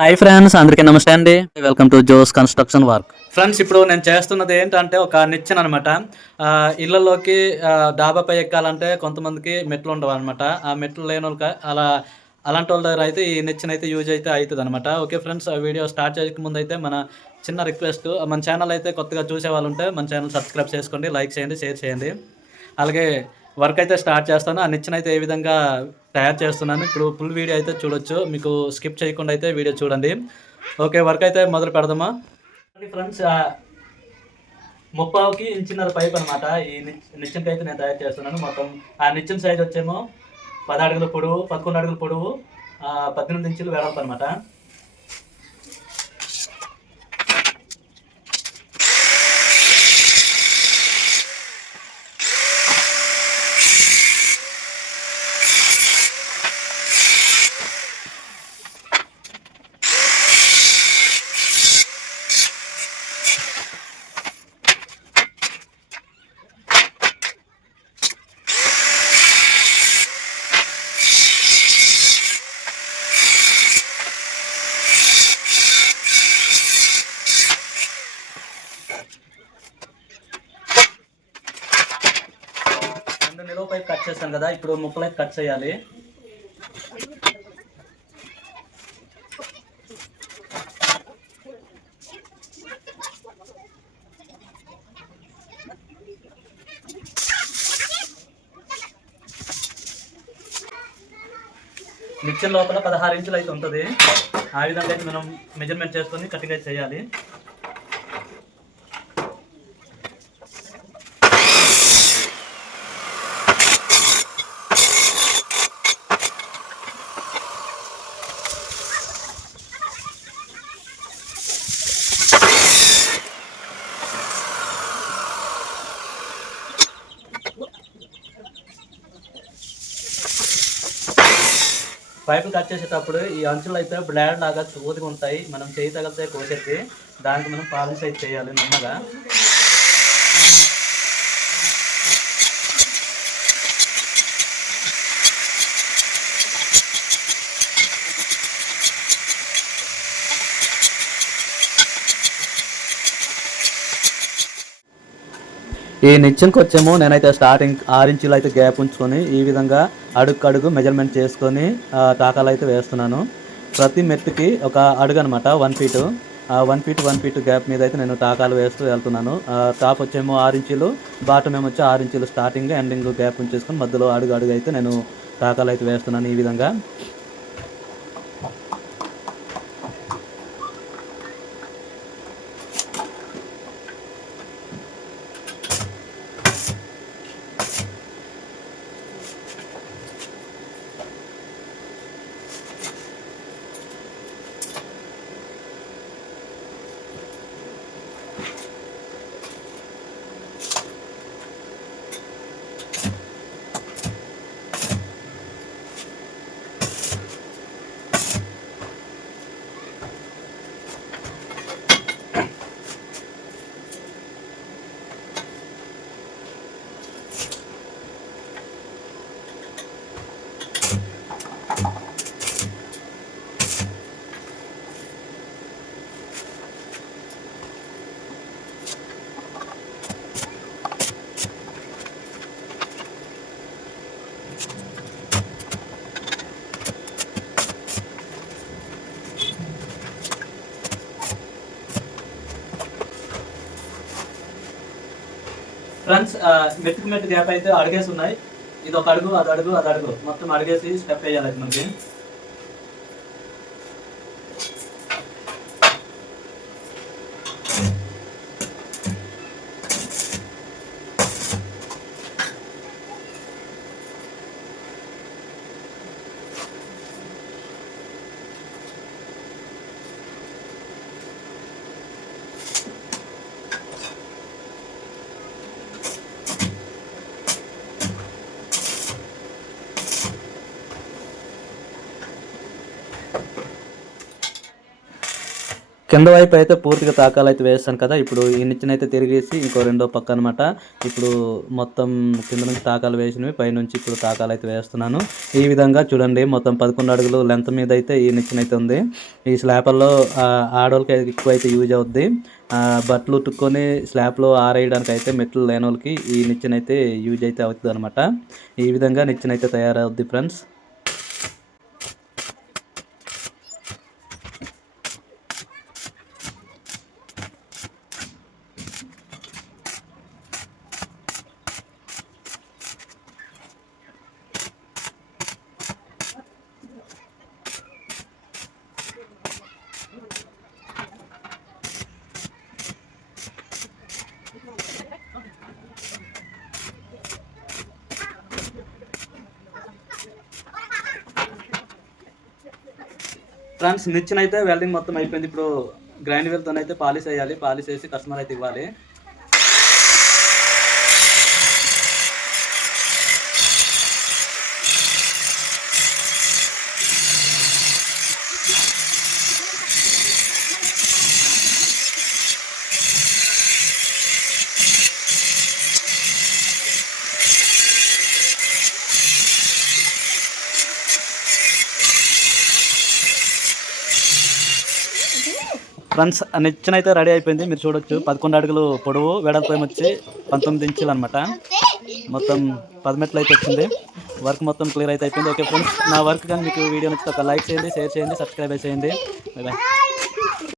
Hi friends, అందరికీ నమస్తే అండి. Welcome to Joe's construction work. Friends, ఇప్పుడు నేను చేస్తున్నది ఏంటంటే ఒక నిచ్చెన అనమాట. ఇళ్లలోకి డాబాపై ఎక్కాలంటే కొంతమందికి మెట్లు ఉండవు అనమాట. ఆ మెట్లు లేని వాళ్ళకి అలాంటి వాళ్ళ దగ్గర అయితే ఈ నిచ్చెన అయితే యూజ్ అయితే అవుతుంది అనమాట. ఓకే ఫ్రెండ్స్, వీడియో స్టార్ట్ చేయక ముందు అయితే మన చిన్న రిక్వెస్ట్, మన ఛానల్ అయితే కొత్తగా చూసే వాళ్ళు ఉంటే మన ఛానల్ సబ్స్క్రైబ్ చేసుకోండి, లైక్ చేయండి, షేర్ చేయండి. అలాగే వర్క్ అయితే స్టార్ట్ చేస్తాను. ఆ నిచ్చెన అయితే ఏ విధంగా తయారు చేస్తున్నాను ఇప్పుడు ఫుల్ వీడియో అయితే చూడొచ్చు. మీకు స్కిప్ చేయకుండా అయితే వీడియో చూడండి. ఓకే, వర్క్ అయితే మొదలు పెడదామా ఫ్రెండ్స్. ముప్పావుకి ఇంచున్నర పైప్ అనమాట. ఈ నిచ్చెనకి అయితే నేను తయారు చేస్తున్నాను. మొత్తం ఆ నిచ్చెన సైజ్ వచ్చేమో 10 అడుగుల పొడవు, 11 అడుగుల పొడవు, 18 ఇంచులు వెడల్పు అనమాట. నిలువ పైపు కట్ చేస్తాను కదా, ఇప్పుడు ముక్కలు అయితే కట్ చేయాలి. నిచ్చెన లోపల 16 ఇంచులు అయితే ఉంటుంది. ఆ విధంగా అయితే మనం మెజర్మెంట్ చేసుకొని కటింగ్ అయితే చేయాలి. పైపులు కట్ చేసేటప్పుడు ఈ అంచులు అయితే బ్లేడ్ లాగా సూదిగా ఉంటాయి. మనం చేయి తగిలితే కోసేసి దానికి మనం పాలిష్ అయితే చేయాలి నెమ్మగా. ఈ నిచ్చెనకి వచ్చేమో నేనైతే స్టార్టింగ్ 6 ఇంచులు అయితే గ్యాప్ ఉంచుకొని ఈ విధంగా అడుగు మెజర్మెంట్ చేసుకొని టాకాలు అయితే వేస్తున్నాను. ప్రతి మెట్టుకి ఒక అడుగు అనమాట, 1 ఫీటు. 1 ఫీట్ గ్యాప్ మీద అయితే నేను టాకాలు వేస్తూ వెళ్తున్నాను. టాప్ వచ్చేమో 6 ఇంచులు, బాటమ్ ఏమో వచ్చి 6 ఇంచులు స్టార్టింగ్ ఎండింగ్ గ్యాప్ ఉంచేసుకొని మధ్యలో అడుగు అయితే నేను టాకాలు అయితే వేస్తున్నాను ఈ విధంగా. ఫ్రెండ్స్, మెట్టు గ్యాప్ అయితే అడిగేసి ఉన్నాయి. ఇది ఒక అడుగు, అది అడుగు మొత్తం అడిగేసి స్టెప్ వేయాలి మనకి. కింద వైపు అయితే పూర్తిగా తాకాలు అయితే వేస్తాను కదా. ఇప్పుడు ఈ నిచ్చెనైతే తిరిగేసి ఇంకో రెండో పక్క అనమాట. ఇప్పుడు మొత్తం కింద నుంచి తాకాలు వేసినవి పైనుంచి ఇప్పుడు తాకాలు అయితే వేస్తున్నాను. ఈ విధంగా చూడండి మొత్తం 11 అడుగులు లెంత్ మీద అయితే ఈ నిచ్చెనైతే ఉంది. ఈ స్లాపర్లో ఆడవాళ్ళకి ఎక్కువ అయితే యూజ్ అవుద్ది. బట్టలు ఉతుక్కొని స్లాబ్లో ఆరేయడానికి అయితే మెట్లు లేని వాళ్ళకి ఈ నిచ్చెనైతే యూజ్ అయితే అవుతుంది అనమాట. ఈ విధంగా నిచ్చెనైతే తయారవుద్ది ఫ్రెండ్స్. ఫ్రెండ్స్ నిచ్చెన అయితే వెల్డింగ్ మొత్తం అయిపోయింది. ఇప్పుడు గ్రైండ్ వీల్తో అయితే పాలిష్ వేయాలి. పాలిష్ వేసి కస్టమర్ అయితే ఇవ్వాలి. ఫ్రెండ్స్ నిచ్చెన అయితే రెడీ అయిపోయింది. మీరు చూడొచ్చు 11 అడుగులు పొడవు, వెడల్పు వచ్చి 19 ఇంచులు అనమాట. మొత్తం 10 మెట్లు అయితే వచ్చింది. వర్క్ మొత్తం క్లియర్ అయితే అయిపోయింది. ఓకే ఫ్రెండ్స్, నా వర్క్ కానీ మీకు వీడియో నచ్చితే ఒక లైక్ చేయండి, షేర్ చేయండి, సబ్స్క్రైబ్ చేయండి. Bye bye.